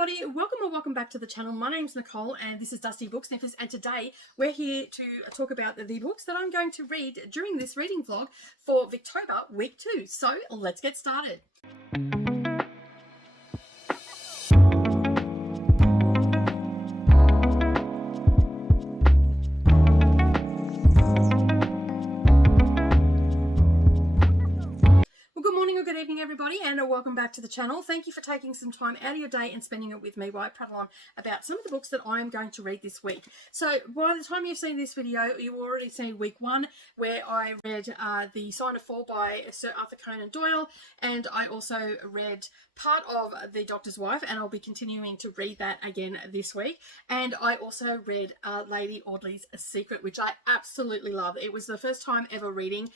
everybody, welcome back to the channel. My name's Nicole and this is Dusty Book Sniffers, and today we're here to talk about the books that I'm going to read during this reading vlog for Victober week 2. So let's get started. Good evening everybody, and welcome back to the channel. Thank you for taking some time out of your day and spending it with me while I prattle on about some of the books that I am going to read this week. So by the time you've seen this video, you've already seen week 1, where I read The Sign of Fall by Sir Arthur Conan Doyle, and I also read part of The Doctor's Wife, and I'll be continuing to read that again this week. And I also read Lady Audley's Secret, which I absolutely love. It was the first time ever reading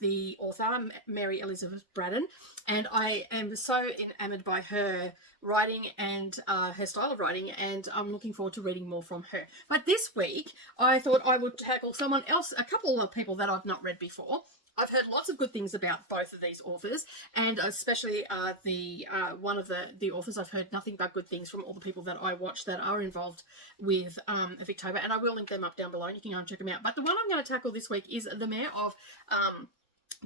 the author, Mary Elizabeth Braddon, and I am so enamored by her writing and her style of writing, and I'm looking forward to reading more from her. But this week I thought I would tackle someone else, a couple of people that I've not read before. I've heard lots of good things about both of these authors, and especially one of the authors. I've heard nothing but good things from all the people that I watch that are involved with Victober, and I will link them up down below and you can go and check them out. But the one I'm going to tackle this week is The Mayor of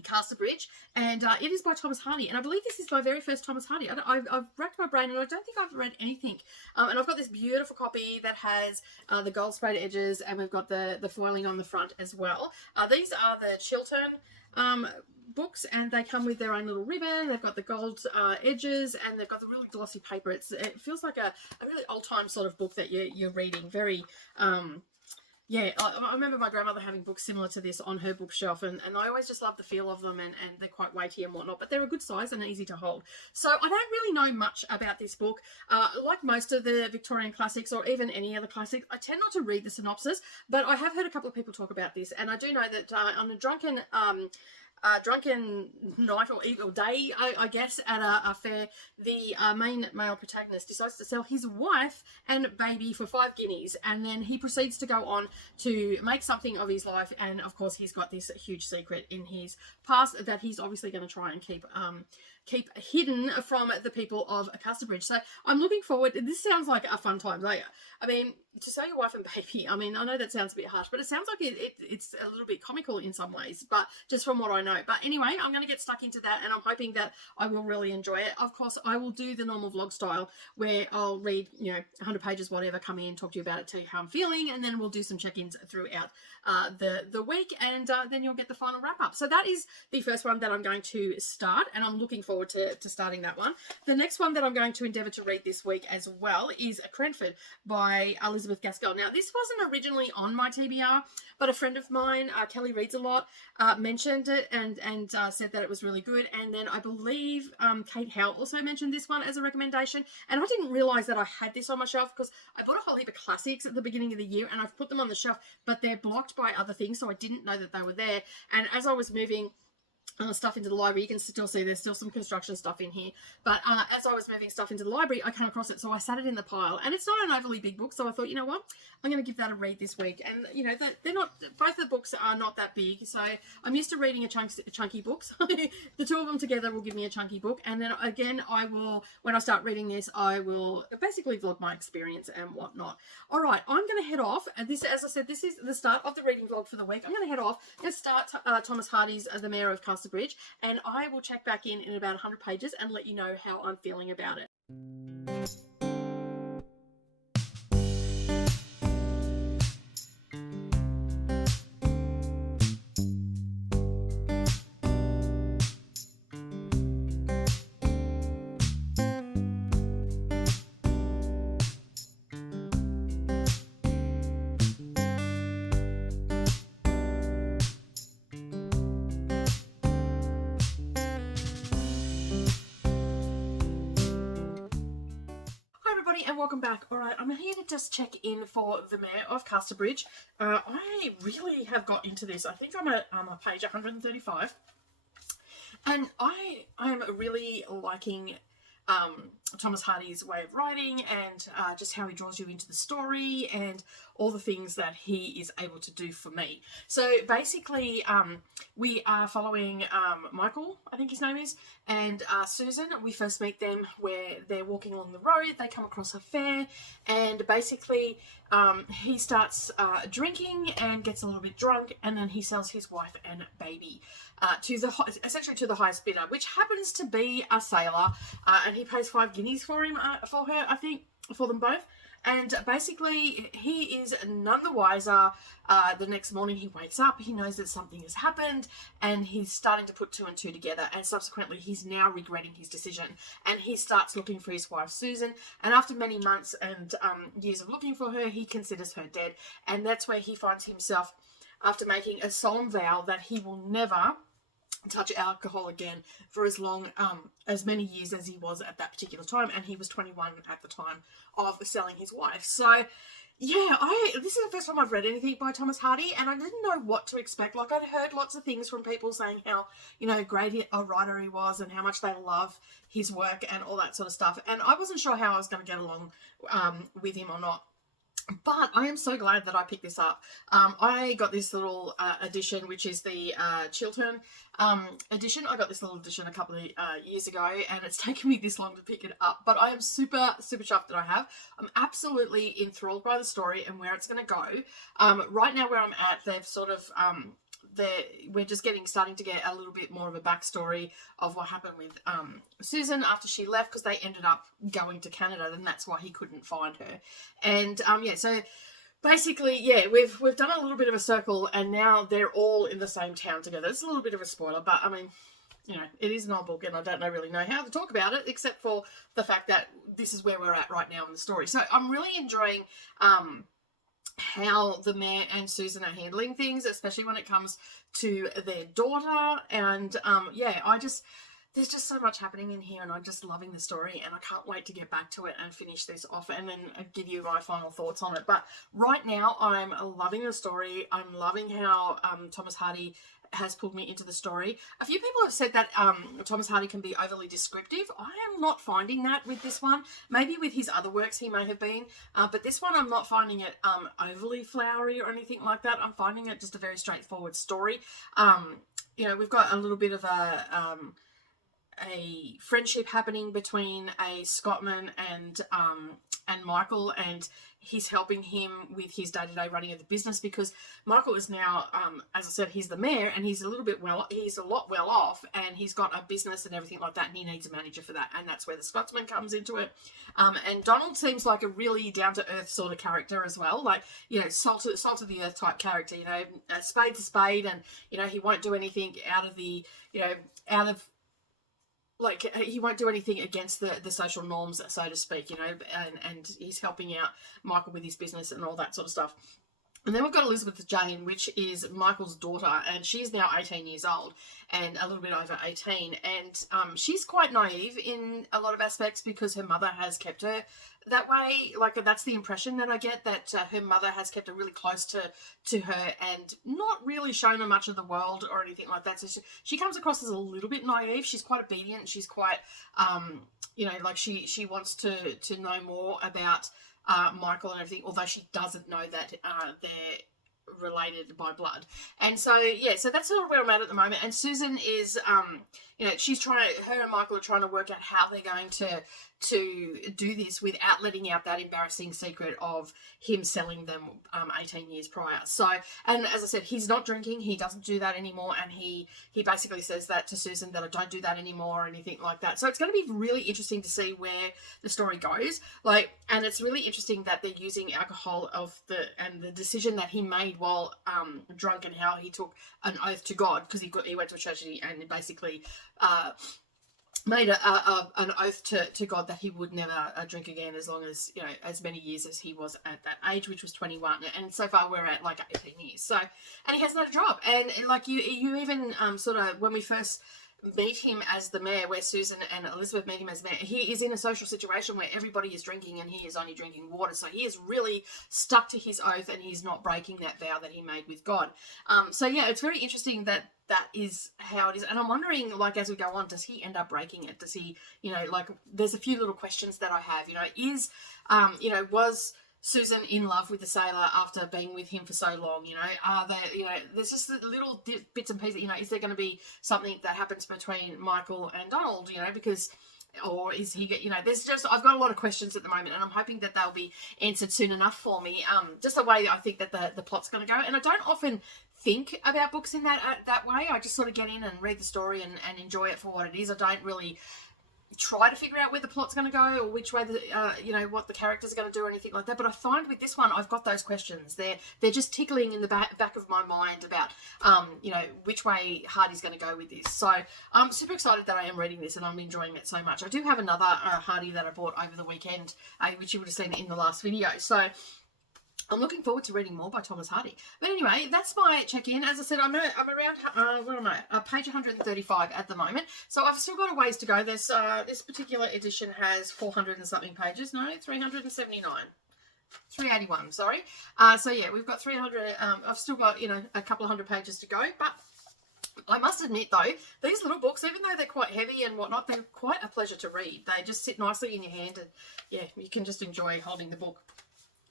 Casterbridge, and it is by Thomas Hardy, and I believe this is my very first Thomas Hardy. I've racked my brain and I don't think I've read anything, and I've got this beautiful copy that has the gold sprayed edges, and we've got the foiling on the front as well. These are the Chiltern books, and they come with their own little ribbon. They've got the gold edges, and they've got the really glossy paper. It feels like a really old-time sort of book that you're reading. Very yeah, I remember my grandmother having books similar to this on her bookshelf, and I always just love the feel of them, and they're quite weighty and whatnot, but they're a good size and easy to hold. So I don't really know much about this book. Like most of the Victorian classics, or even any other classics, I tend not to read the synopsis, but I have heard a couple of people talk about this, and I do know that on a drunken night or evil day, I guess, at a fair, the main male protagonist decides to sell his wife and baby for 5 guineas, and then he proceeds to go on to make something of his life, and of course he's got this huge secret in his past that he's obviously going to try and keep hidden from the people of Casterbridge. So I'm looking forward. This sounds like a fun time. Like, I mean, to sell your wife and baby, I mean, I know that sounds a bit harsh, but it sounds like it's a little bit comical in some ways, but just from what I know. But anyway, I'm going to get stuck into that, and I'm hoping that I will really enjoy it. Of course, I will do the normal vlog style where I'll read, 100 pages, whatever, come in, talk to you about it, tell you how I'm feeling, and then we'll do some check-ins throughout the week, and then you'll get the final wrap-up. So that is the first one that I'm going to start, and I'm looking forward to starting that one. The next one that I'm going to endeavour to read this week as well is Cranford by Elizabeth Gaskell. Now, this wasn't originally on my TBR, but a friend of mine, Kelly reads a lot, mentioned it and said that it was really good. And then I believe Kate Howe also mentioned this one as a recommendation, and I didn't realise that I had this on my shelf because I bought a whole heap of classics at the beginning of the year, and I've put them on the shelf, but they're blocked by other things, so I didn't know that they were there. And as I was moving stuff into the library, you can still see there's still some construction stuff in here, but as I was moving stuff into the library, I came across it, so I sat it in the pile. And it's not an overly big book, so I thought, you know what, I'm going to give that a read this week. And they're not, both the books are not that big, so I'm used to reading a chunky books. The two of them together will give me a chunky book, and then again I will, when I start reading this, I will basically vlog my experience and whatnot. All right, I'm going to head off, and this, as I said, this is the start of the reading vlog for the week. I'm going to head off. Let's start Thomas Hardy's The Mayor of Casterbridge, and I will check back in about 100 pages and let you know how I'm feeling about it. And welcome back. All right, I'm here to just check in for The Mayor of Casterbridge. I really have got into this. I think I'm at page 135, and I am really liking Thomas Hardy's way of writing, and just how he draws you into the story, and all the things that he is able to do for me. So basically, we are following Michael, I think his name is, and Susan. We first meet them where they're walking along the road. They come across a fair, and basically he starts drinking and gets a little bit drunk, and then he sells his wife and baby essentially to the highest bidder, which happens to be a sailor, and he pays 5 guineas for her, I think, for them both. And basically, he is none the wiser. The next morning he wakes up, he knows that something has happened, and he's starting to put 2 and 2 together, and subsequently he's now regretting his decision, and he starts looking for his wife Susan, and after many months and years of looking for her, he considers her dead, and that's where he finds himself, after making a solemn vow that he will never touch alcohol again for as many years as he was at that particular time, and he was 21 at the time of selling his wife. So yeah, this is the first time I've read anything by Thomas Hardy, and I didn't know what to expect. Like, I'd heard lots of things from people saying how, great a writer he was and how much they love his work and all that sort of stuff, and I wasn't sure how I was going to get along with him or not. But I am so glad that I picked this up. I got this little edition, which is the Chiltern edition. I got this little edition a couple of years ago, and it's taken me this long to pick it up. But I am super, super chuffed that I have. I'm absolutely enthralled by the story and where it's going to go. Right now where I'm at, they've sort of... we're just starting to get a little bit more of a backstory of what happened with Susan after she left, because they ended up going to Canada, and that's why he couldn't find her. And so basically, we've done a little bit of a circle, and now they're all in the same town together. It's a little bit of a spoiler, but I mean, it is an old book, and I don't really know how to talk about it, except for the fact that this is where we're at right now in the story. So I'm really enjoying how the mayor and Susan are handling things, especially when it comes to their daughter. And there's just so much happening in here, and I'm just loving the story, and I can't wait to get back to it and finish this off and then give you my final thoughts on it. But right now I'm loving the story. I'm loving how Thomas Hardy has pulled me into the story. A few people have said that Thomas Hardy can be overly descriptive. I am not finding that with this one. Maybe with his other works he may have been, but this one I'm not finding it overly flowery or anything like that. I'm finding it just a very straightforward story. We've got a little bit of a friendship happening between a Scotsman and Michael, and he's helping him with his day-to-day running of the business, because Michael is now, as I said, he's the mayor, and he's a lot well off, and he's got a business and everything like that, and he needs a manager for that, and that's where the Scotsman comes into it. And Donald seems like a really down-to-earth sort of character as well, like, salt of the earth type character, a spade's a spade, and, he won't do anything he won't do anything against the social norms, so to speak, and he's helping out Michael with his business and all that sort of stuff. And then we've got Elizabeth Jane, which is Michael's daughter, and she's now 18 years old and a little bit over 18. And she's quite naive in a lot of aspects because her mother has kept her that way. Like, that's the impression that I get, that her mother has kept her really close to her and not really shown her much of the world or anything like that. So she comes across as a little bit naive. She's quite obedient. She's quite, she wants to know more about Michael and everything, although she doesn't know that they're related by blood. And so so that's sort of where I'm at the moment. And Susan is her and Michael are trying to work out how they're going to do this without letting out that embarrassing secret of him selling them 18 years prior. So, and as I said, he's not drinking, he doesn't do that anymore, and he basically says that to Susan, that I don't do that anymore or anything like that. So it's going to be really interesting to see where the story goes. And it's really interesting that they're using alcohol and the decision that he made while drunk, and how he took an oath to God, because he went to a church and basically made an oath to God that he would never drink again as long as, as many years as he was at that age, which was 21. And so far we're at 18 years. So, and he hasn't had a drop. And you even sort of, when we first meet him as the mayor, where Susan and Elizabeth meet him as mayor, he is in a social situation where everybody is drinking and he is only drinking water. So he is really stuck to his oath and he's not breaking that vow that he made with God. So yeah, it's very interesting that that is how it is. And I'm wondering, like, as we go on, does he end up breaking it? Does he, you know, like, there's a few little questions that I have, you know, was Susan in love with the sailor after being with him for so long? You know, are there, you know, there's just little bits and pieces, you know, is there going to be something that happens between Michael and Donald, you know, because, or is he, you know, there's just, I've got a lot of questions at the moment and I'm hoping that they'll be answered soon enough for me. Just the way I think that the plot's going to go. And I don't often think about books in that way. I just sort of get in and read the story and enjoy it for what it is. I don't really try to figure out where the plot's going to go or which way the you know, what the characters are going to do or anything like that. But I find with this one, I've got those questions. They're just tickling in the back of my mind about you know, which way Hardy's going to go with this. So I'm super excited that I am reading this and I'm enjoying it so much. I do have another Hardy that I bought over the weekend, which you would have seen in the last video. So I'm looking forward to reading more by Thomas Hardy. But anyway, that's my check-in. As I said, I'm around, where am I? Page 135 at the moment. So I've still got a ways to go. There's this particular edition has 400 and something pages. No, 379. 381, sorry. So yeah, we've got 300. I've still got, you know, a couple of hundred pages to go. But I must admit, though, these little books, even though they're quite heavy and whatnot, they're quite a pleasure to read. They just sit nicely in your hand and, yeah, you can just enjoy holding the book,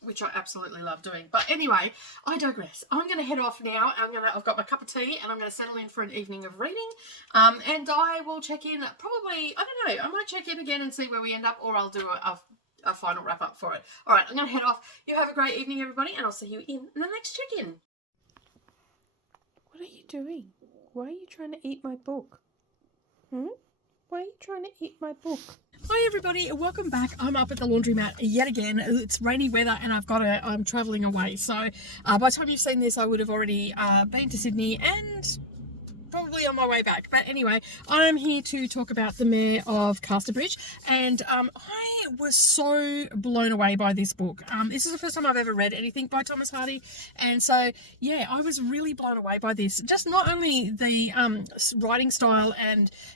which I absolutely love doing. But anyway, I digress. I'm going to head off now. I've got my cup of tea and I'm going to settle in for an evening of reading. And I will check in probably, I don't know, I might check in again and see where we end up, or I'll do a final wrap up for it. All right, I'm going to head off. You have a great evening, everybody, and I'll see you in the next check-in. What are you doing? Why are you trying to eat my book? Why are you trying to eat my book? Hi everybody, welcome back. I'm up at the laundromat yet again. It's rainy weather and I'm travelling away. So by the time you've seen this, I would have already been to Sydney and probably on my way back. But anyway, I'm here to talk about the Mayor of Casterbridge, and I was so blown away by this book. This is the first time I've ever read anything by Thomas Hardy, and so yeah, I was really blown away by this. Just not only the writing style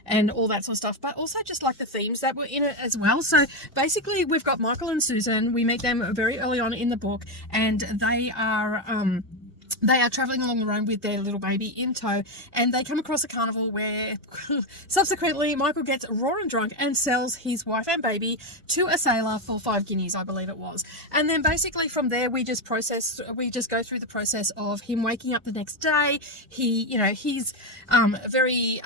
and all that sort of stuff, but also just like the themes that were in it as well. So basically, we've got Michael and Susan. We meet them very early on in the book, and they are travelling along the road with their little baby in tow, and they come across a carnival where subsequently Michael gets roaring drunk and sells his wife and baby to a sailor for 5 guineas, I believe it was. And then basically from there we just go through the process of him waking up the next day. He's very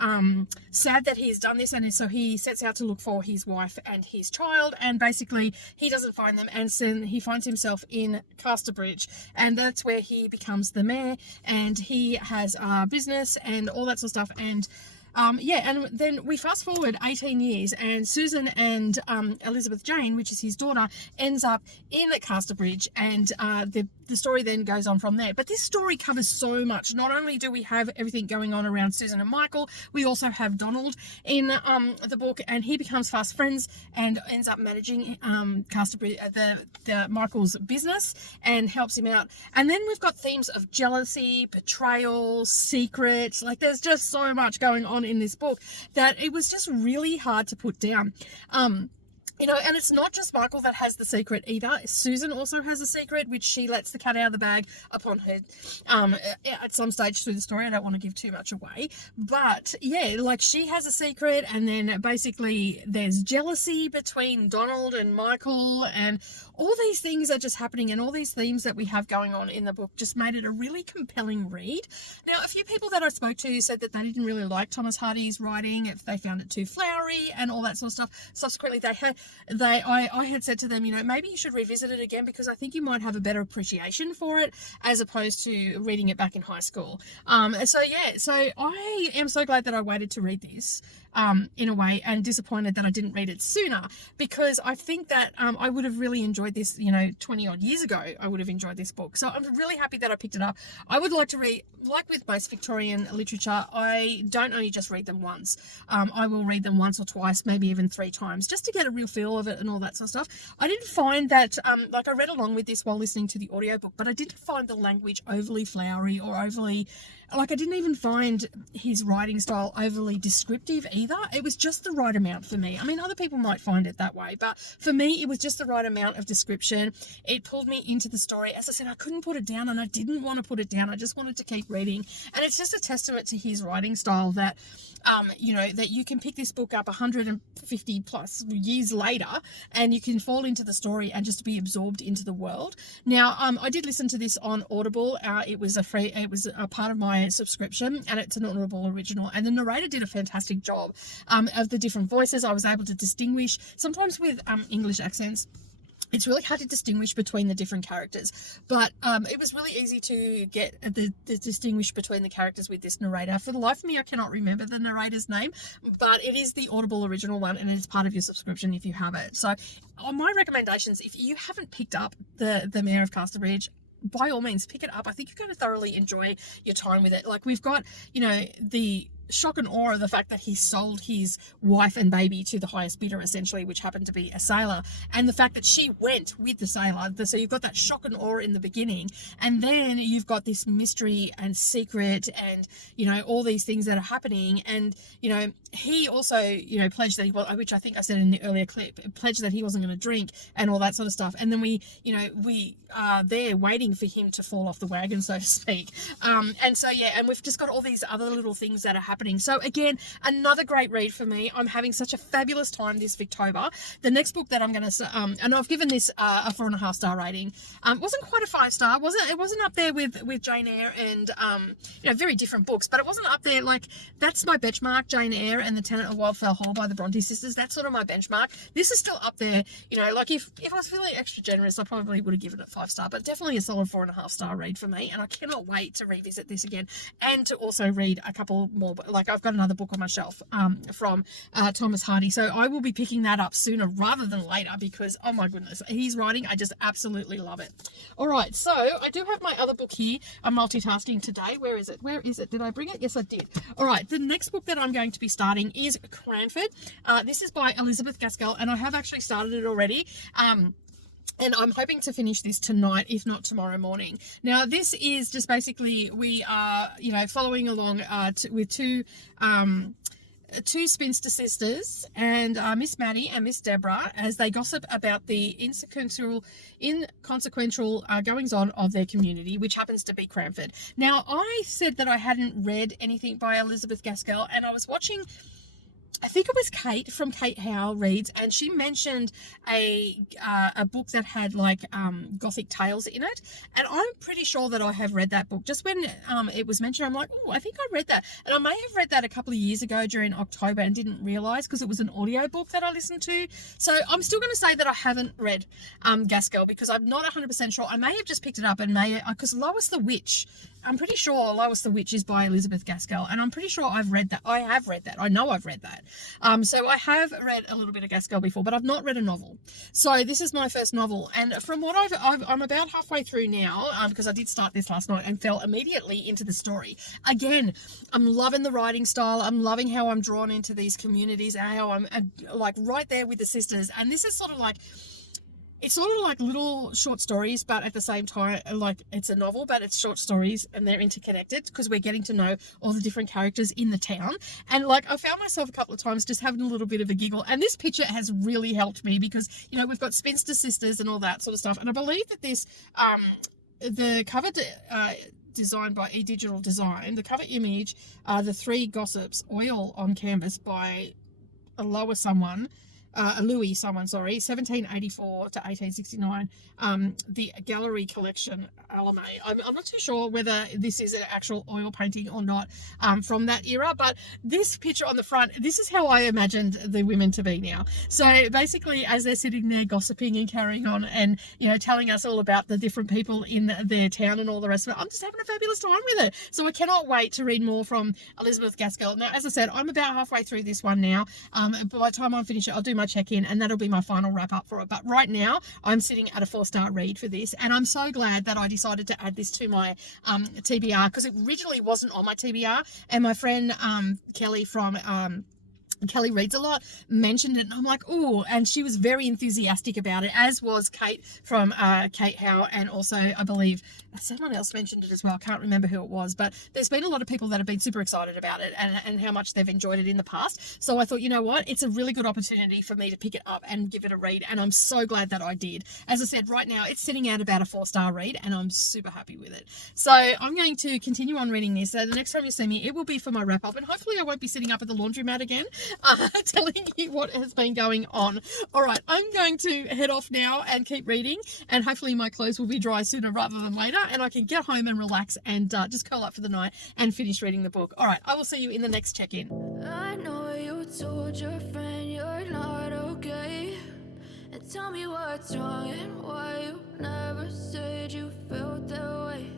sad that he's done this, and so he sets out to look for his wife and his child, and basically he doesn't find them, and then he finds himself in Casterbridge, and that's where he becomes the mayor, and he has a business and all that sort of stuff. And and then we fast forward 18 years, and Susan and Elizabeth Jane, which is his daughter, ends up in Casterbridge, and the story then goes on from there. But this story covers so much. Not only do we have everything going on around Susan and Michael, we also have Donald in the book, and he becomes fast friends and ends up managing Casterbridge, the Michael's business, and helps him out. And then we've got themes of jealousy, betrayal, secrets. Like, there's just so much going on in this book that it was just really hard to put down. And it's not just Michael that has the secret either. Susan also has a secret, which she lets the cat out of the bag upon her at some stage through the story. I don't want to give too much away. But yeah, like, she has a secret, and then basically there's jealousy between Donald and Michael, and all these things are just happening, and all these themes that we have going on in the book just made it a really compelling read. Now, a few people that I spoke to said that they didn't really like Thomas Hardy's writing, if they found it too flowery and all that sort of stuff. Subsequently, I had said to them, maybe you should revisit it again, because I think you might have a better appreciation for it as opposed to reading it back in high school. So I am so glad that I waited to read this. in a way, and disappointed that I didn't read it sooner, because I think that I would have really enjoyed this, 20 odd years ago. I would have enjoyed this book. So I'm really happy that I picked it up. I would like to read, like with most Victorian literature, I don't only just read them once. I will read them once or twice, maybe even 3 times, just to get a real feel of it and all that sort of stuff. I didn't find that, I read along with this while listening to the audiobook, but I didn't find the language overly flowery or overly, I didn't even find his writing style overly descriptive either. It was just the right amount for me. I mean, other people might find it that way, but for me, it was just the right amount of description. It pulled me into the story. As I said, I couldn't put it down, and I didn't want to put it down. I just wanted to keep reading. And it's just a testament to his writing style that, that you can pick this book up 150 plus years later, and you can fall into the story and just be absorbed into the world. Now, I did listen to this on Audible. It was a part of my subscription, and it's an Audible original, and the narrator did a fantastic job of the different voices. I was able to distinguish, sometimes with English accents, it's really hard to distinguish between the different characters, but it was really easy to get the distinguish between the characters with this narrator. For the life of me, I cannot remember the narrator's name, but it is the Audible original one, and it's part of your subscription if you have it. So on my recommendations, if you haven't picked up the Mayor of Casterbridge, by all means, pick it up. I think you're going to thoroughly enjoy your time with it. We've got, the shock and awe of the fact that he sold his wife and baby to the highest bidder, essentially, which happened to be a sailor, and the fact that she went with the sailor. So you've got that shock and awe in the beginning, and then you've got this mystery and secret and, all these things that are happening. And, he also, pledged that which I think I said in the earlier clip, pledged that he wasn't going to drink and all that sort of stuff. And then we are there waiting for him to fall off the wagon, so to speak. And we've just got all these other little things that are happening. So again, another great read for me. I'm having such a fabulous time this Victober. The next book that I'm going to, and I've given this a 4.5 star rating. Wasn't quite a 5 star. It wasn't up there with Jane Eyre and, very different books, but it wasn't up there. That's my benchmark, Jane Eyre and The Tenant of Wildfell Hall by the Bronte sisters. That's sort of my benchmark. This is still up there. If I was feeling extra generous, I probably would have given it 5 star, but definitely a solid 4.5 star read for me. And I cannot wait to revisit this again and to also read a couple more. I've got another book on my shelf from Thomas Hardy, so I will be picking that up sooner rather than later, because oh my goodness, he's writing, I just absolutely love it. All right, so I do have my other book here. I'm multitasking today. Where is it? Did I bring it? Yes, I did. All right, the next book that I'm going to be starting is Cranford. This is by Elizabeth Gaskell, and I have actually started it already. And I'm hoping to finish this tonight, if not tomorrow morning. Now, this is just basically, we are, following along with two spinster sisters, and Miss Maddie and Miss Deborah, as they gossip about the inconsequential goings-on of their community, which happens to be Cranford. Now, I said that I hadn't read anything by Elizabeth Gaskell, and I was watching, I think it was Kate from Kate Howe Reads, and she mentioned a book that had Gothic tales in it, and I'm pretty sure that I have read that book. Just when it was mentioned, I'm like, oh, I think I read that, and I may have read that a couple of years ago during October and didn't realise, because it was an audio book that I listened to. So I'm still going to say that I haven't read Gaskell, because I'm not 100% sure. I may have just picked it up, and because Lois the Witch, I'm pretty sure Lois the Witch is by Elizabeth Gaskell, and I'm pretty sure I've read that. I have read that. I know I've read that. So I have read a little bit of Gaskell before, but I've not read a novel. So this is my first novel, and from what I'm about halfway through now, because I did start this last night and fell immediately into the story. Again, I'm loving the writing style. I'm loving how I'm drawn into these communities, and how I'm right there with the sisters. And this is sort of like little short stories, but at the same time, it's a novel, but it's short stories, and they're interconnected, because we're getting to know all the different characters in the town. And I found myself a couple of times just having a little bit of a giggle, and this picture has really helped me, because we've got spinster sisters and all that sort of stuff. And I believe that this the cover designed by Digital Design, the cover image, the 3 gossips oil on canvas by Lois someone, Louis, 1784 to 1869, the gallery collection Alame. I'm not too sure whether this is an actual oil painting or not from that era, but this picture on the front, this is how I imagined the women to be now. So basically, as they're sitting there gossiping and carrying on and, you know, telling us all about the different people in their town and all the rest of it, I'm just having a fabulous time with it. So I cannot wait to read more from Elizabeth Gaskell. Now, as I said, I'm about halfway through this one now. By the time I finish it, I'll do my check-in and that'll be my final wrap-up for it. But right now, I'm sitting at a 4-star read for this, and I'm so glad that I decided to add this to my TBR, because it originally wasn't on my TBR, and my friend Kelly from Kelly Reads a Lot mentioned it, and I'm like, oh, and she was very enthusiastic about it, as was Kate from Kate Howe, and also I believe someone else mentioned it as well. I can't remember who it was, but there's been a lot of people that have been super excited about it and how much they've enjoyed it in the past. So I thought, you know what, it's a really good opportunity for me to pick it up and give it a read, and I'm so glad that I did. As I said, right now it's sitting at about a 4-star read, and I'm super happy with it. So I'm going to continue on reading this. So the next time you see me, it will be for my wrap up, and hopefully I won't be sitting up at the laundromat again telling you what has been going on. All right, I'm going to head off now and keep reading, and hopefully my clothes will be dry sooner rather than later, and I can get home and relax and just curl up for the night and finish reading the book. All right, I will see you in the next check-in. I know you told your friend you're not okay, and tell me what's wrong and why you never said you felt that way.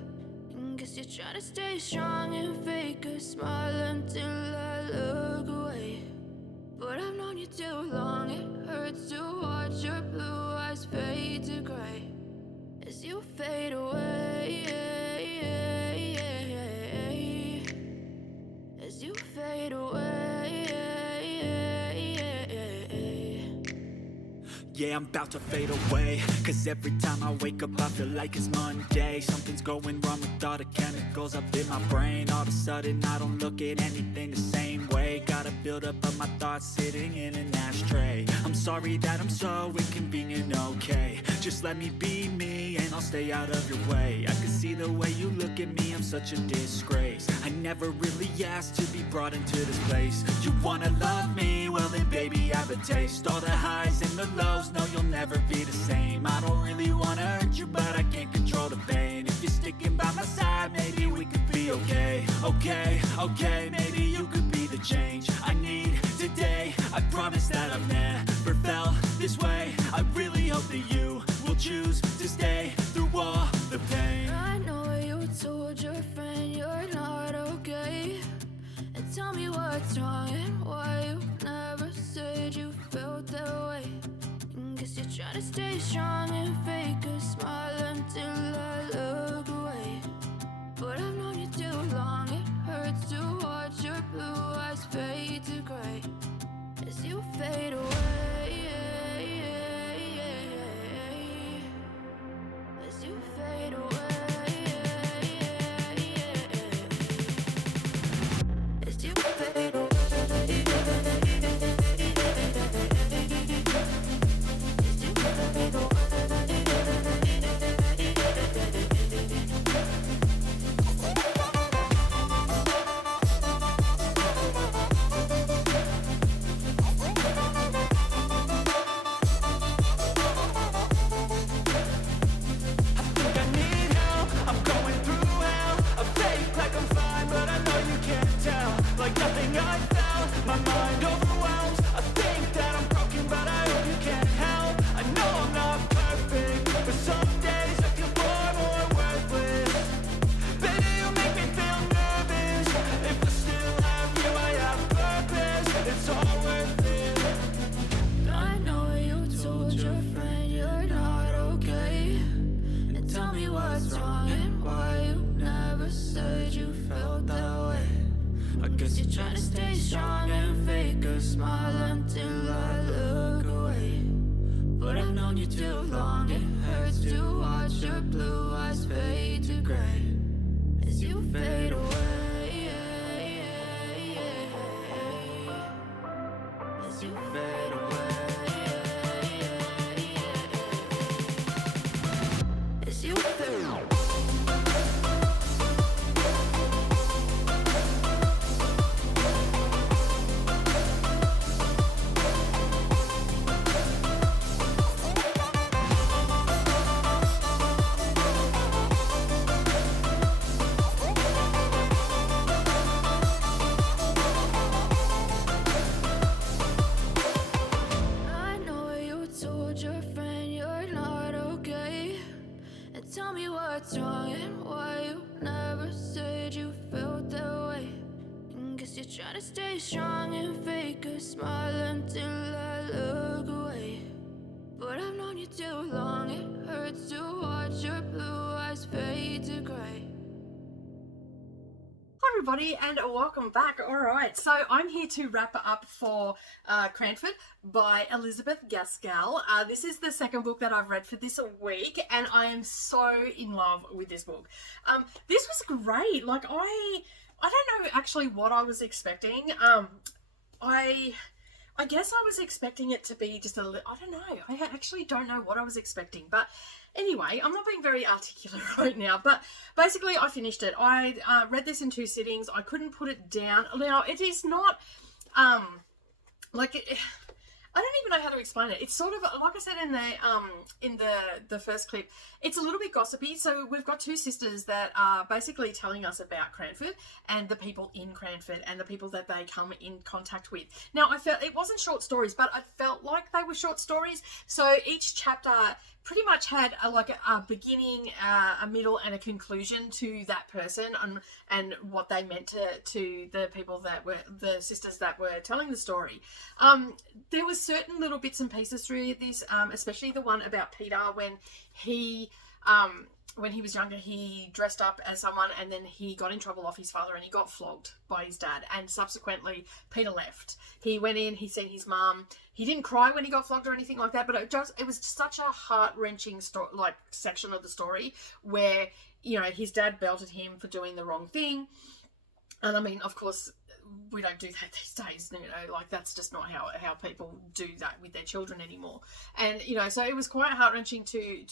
And guess you're trying to stay strong and fake a smile until I look away. But I've known you too long, it hurts to watch your blue eyes fade to gray as you fade away, as you fade away. Yeah, I'm about to fade away, cause every time I wake up I feel like it's Monday. Something's going wrong with all the chemicals up in my brain. All of a sudden I don't look at anything the same way. Gotta build up of my thoughts sitting in an ashtray. I'm sorry that I'm so inconvenient, okay. Just let me be me and I'll stay out of your way. I can see the way you look at me, I'm such a disgrace. I never really asked to be brought into this place. You wanna love me? Well then baby I have a taste. All the highs and the lows, no you'll never be the same. I don't really wanna hurt you but I can't control the pain. If you're sticking by my side, maybe we could be okay. Okay, maybe you could be the change I need today. I promise that I've never felt this way. I really hope that you will choose to stay through all the pain. I know you told your friend you're not okay, and tell me what's wrong and why you never said you felt that way. And guess you're trying to stay strong and fake a smile until I look away. But I've known you too long, it hurts to watch your blue eyes fade to gray as you fade away, as you fade away, as you fade away. Trying to stay strong and fake a smile until I look away. But I've known you too long, it hurts to watch your blue eyes fade to gray as you fade away, as you fade away, as you fade away. what's wrong and why you never said you felt that way. And guess you're trying to stay strong and fake a smile until I look away. But I've known you too long, it hurts to watch your blue eyes fade to grey. Hi everybody and welcome back. Alright, so I'm here to wrap up for Cranford by Elizabeth Gaskell. This is the second book that I've read for this week and I am so in love with this book. This was great. Like I don't know actually what I was expecting. I guess I was expecting it to be just a little, I don't know. I actually don't know what I was expecting. But anyway, I'm not being very articulate right now. But basically, I finished it. I read this in 2 sittings. I couldn't put it down. Now, it is not, I don't even know how to explain it. It's sort of, like I said in the first clip, it's a little bit gossipy. So we've got 2 sisters that are basically telling us about Cranford and the people in Cranford and the people that they come in contact with. Now, I felt it wasn't short stories, but I felt like they were short stories. So each chapter pretty much had a beginning, a middle, and a conclusion to that person and what they meant to the people that were the sisters that were telling the story. There was certain little bits and pieces through this, especially the one about Peter when he was younger, he dressed up as someone and then he got in trouble off his father and he got flogged by his dad, and subsequently Peter left. He went in, he seen his mum. He didn't cry when he got flogged or anything like that, but it was such a heart-wrenching section of the story where, you know, his dad belted him for doing the wrong thing. And I mean, of course, we don't do that these days, you know, like that's just not how people do that with their children anymore. And, you know, so it was quite heart-wrenching to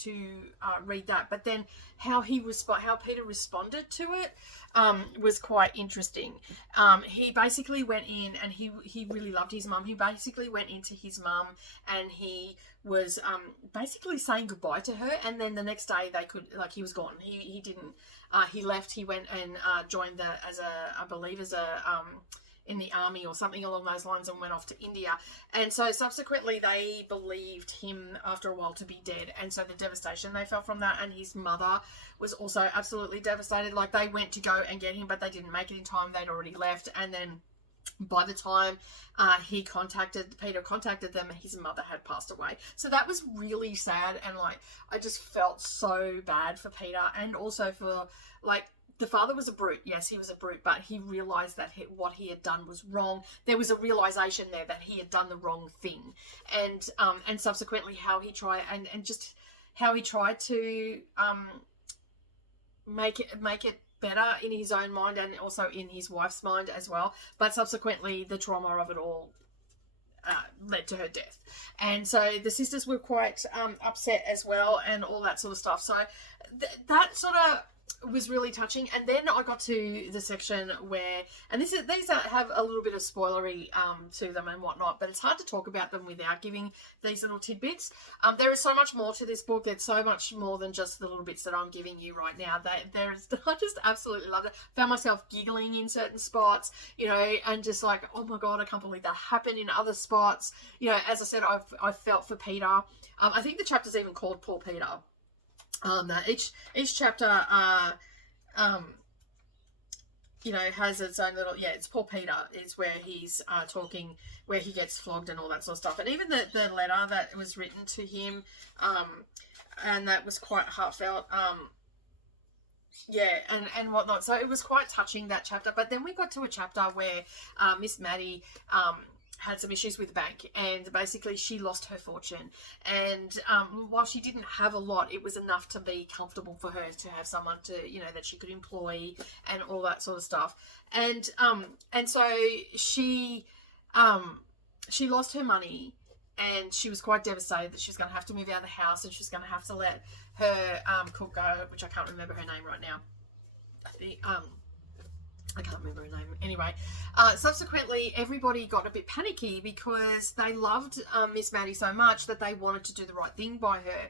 read that. But then how Peter responded to it was quite interesting. He basically went in and he really loved his mum. He basically went into his mum and he was basically saying goodbye to her, and then the next day he was gone. He didn't he left. He went and joined in the army or something along those lines, and went off to India. And so subsequently they believed him after a while to be dead, and so the devastation they felt from that, and his mother was also absolutely devastated. Like, they went to go and get him, but they didn't make it in time. They'd already left, and then by the time Peter contacted them, his mother had passed away. So that was really sad, and like I just felt so bad for Peter, and also for the father was a brute. Yes, he was a brute, but he realized that what he had done was wrong. There was a realization there that he had done the wrong thing, and subsequently how he tried to make it better in his own mind and also in his wife's mind as well. But subsequently, the trauma of it all led to her death, and so the sisters were quite upset as well, and all that sort of stuff. So that sort of was really touching. And then I got to the section where, and these have a little bit of spoilery to them and whatnot, but it's hard to talk about them without giving these little tidbits. There is so much more to this book. There's so much more than just the little bits that I'm giving you right now. I just absolutely loved it. Found myself giggling in certain spots, you know, and just like, oh my god, I can't believe that happened in other spots. You know, as I said, I felt for Peter. I think the chapter's even called Poor Peter. Each chapter, you know, has its own little, it's Poor Peter is where he's talking, where he gets flogged and all that sort of stuff. And even the letter that was written to him, and that was quite heartfelt, and whatnot. So it was quite touching, that chapter. But then we got to a chapter where Miss Maddie had some issues with the bank, and basically she lost her fortune, and while she didn't have a lot, it was enough to be comfortable for her to have someone to, you know, that she could employ and all that sort of stuff. And so she lost her money, and she was quite devastated that she was going to have to move out of the house, and she was going to have to let her cook go, which I can't remember her name right now. I can't remember her name. Anyway, subsequently, everybody got a bit panicky because they loved Miss Maddie so much that they wanted to do the right thing by her,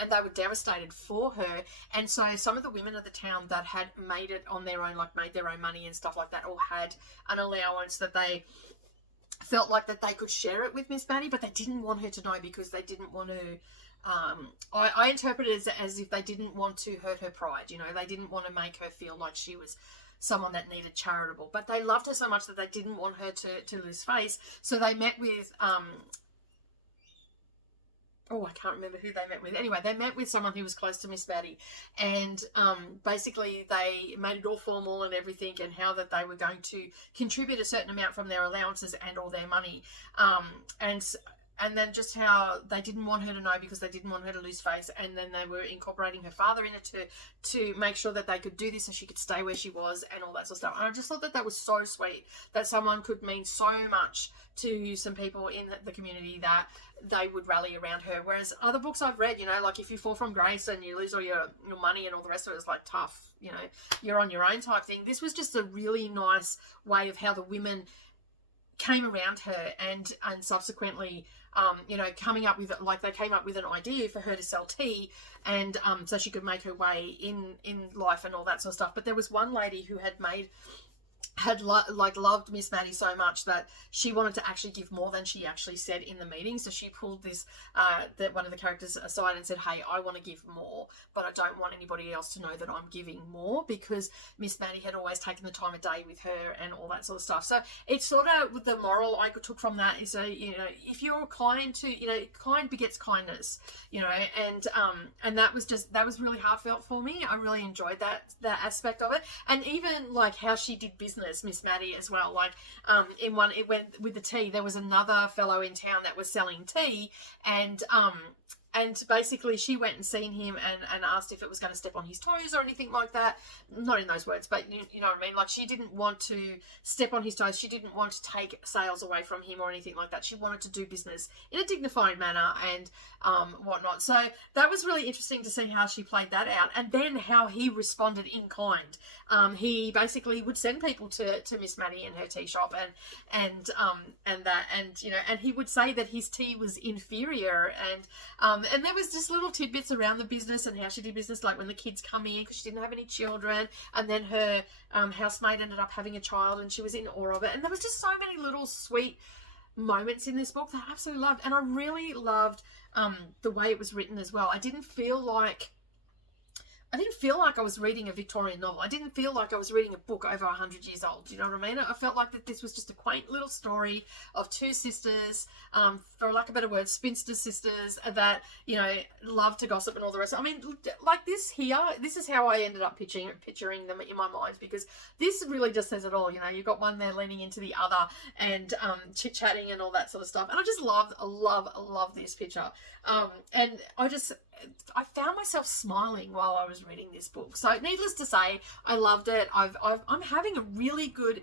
and they were devastated for her. And so some of the women of the town that had made it on their own, like made their own money and stuff like that, all had an allowance that they felt like that they could share it with Miss Maddie, but they didn't want her to know because they didn't want to I interpret it as if they didn't want to hurt her pride. You know, they didn't want to make her feel like she was someone that needed charitable, but they loved her so much that they didn't want her to lose face. So they met with I can't remember who they met with. Anyway, they met with someone who was close to Miss Maddie, and basically they made it all formal and everything, and how that they were going to contribute a certain amount from their allowances and all their money, and then just how they didn't want her to know because they didn't want her to lose face, and then they were incorporating her father in it to make sure that they could do this so she could stay where she was and all that sort of stuff. And I just thought that was so sweet, that someone could mean so much to some people in the community that they would rally around her. Whereas other books I've read, you know, like If You Fall From Grace and you lose all your money and all the rest of it, is like tough, you know, you're on your own type thing. This was just a really nice way of how the women came around her and subsequently you know, coming up with, like, they came up with an idea for her to sell tea, and so she could make her way in life and all that sort of stuff. But there was one lady who had loved Miss Maddie so much that she wanted to actually give more than she actually said in the meeting. So she pulled this one of the characters aside and said, hey, I want to give more, but I don't want anybody else to know that I'm giving more, because Miss Maddie had always taken the time of day with her and all that sort of stuff. So it's sort of, the moral I took from that is, you know, if you're kind to, you know, kind begets kindness, you know, and that was really heartfelt for me. I really enjoyed that aspect of it. And even like how she did business, Miss Maddie, as well. Like it went with the tea, there was another fellow in town that was selling tea, and basically she went and seen him and asked if it was going to step on his toes or anything like that. Not in those words, but you know what I mean? Like, she didn't want to step on his toes. She didn't want to take sales away from him or anything like that. She wanted to do business in a dignified manner and whatnot. So that was really interesting to see how she played that out, and then how he responded in kind. He basically would send people to Miss Maddie in her tea shop and you know, and he would say that his tea was inferior, and there was just little tidbits around the business and how she did business, like when the kids come in because she didn't have any children, and then her housemaid ended up having a child and she was in awe of it. And there was just so many little sweet moments in this book that I absolutely loved. And I really loved the way it was written as well. I didn't feel like I was reading a Victorian novel. I didn't feel like I was reading a book over 100 years old. You know what I mean? I felt like that this was just a quaint little story of two sisters, for lack of a better word, spinster sisters that, you know, love to gossip and all the rest. I mean, like this here, this is how I ended up picturing them in my mind, because this really just says it all. You know, you've got one there leaning into the other and chit-chatting and all that sort of stuff. And I just love this picture. And I found myself smiling while I was reading this book. So needless to say, I loved it. I'm having a really good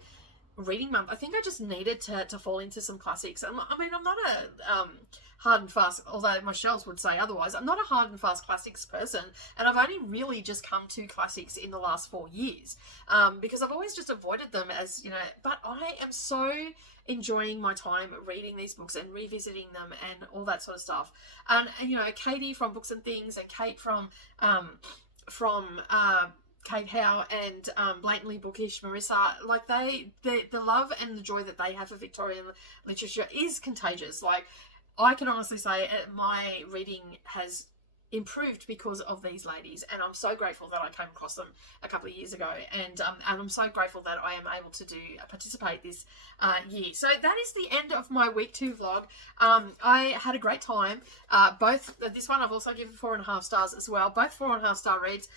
reading month. I think I just needed to fall into some classics. I mean, I'm not a hard and fast, although my shelves would say otherwise, I'm not a hard and fast classics person, and I've only really just come to classics in the last 4 years, because I've always just avoided them, as you know. But I am so enjoying my time reading these books and revisiting them and all that sort of stuff. And you know, Katie from Books and Things, and Kate from Kate Howe, and Blatantly Bookish Marissa, like the love and the joy that they have for Victorian literature is contagious. Like, I can honestly say my reading has improved because of these ladies, and I'm so grateful that I came across them a couple of years ago, and I'm so grateful that I am able to participate this year. So that is the end of my week 2 vlog. I had a great time. Both this one I've also given 4.5 stars as well, both 4.5 star reads.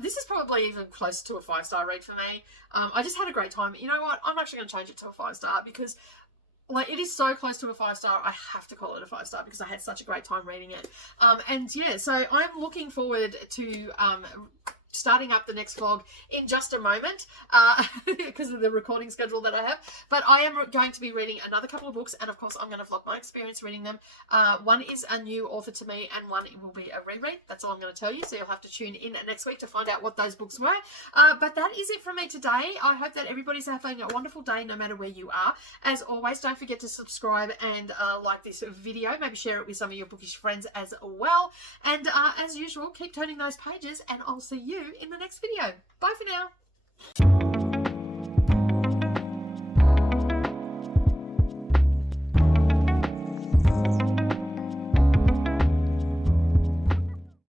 This is probably even close to a 5-star read for me. I just had a great time. You know what, I'm actually going to change it to a 5-star, because like, it is so close to a 5-star, I have to call it a 5-star because I had such a great time reading it. And yeah, so I'm looking forward to starting up the next vlog in just a moment, because of the recording schedule that I have. But I am going to be reading another couple of books, and of course I'm going to vlog my experience reading them. One is a new author to me, and one will be a reread. That's all I'm going to tell you, so you'll have to tune in next week to find out what those books were. But that is it from me today. I hope that everybody's having a wonderful day no matter where you are. As always, don't forget to subscribe and like this video. Maybe share it with some of your bookish friends as well. And as usual, keep turning those pages, and I'll see you in the next video. Bye for now.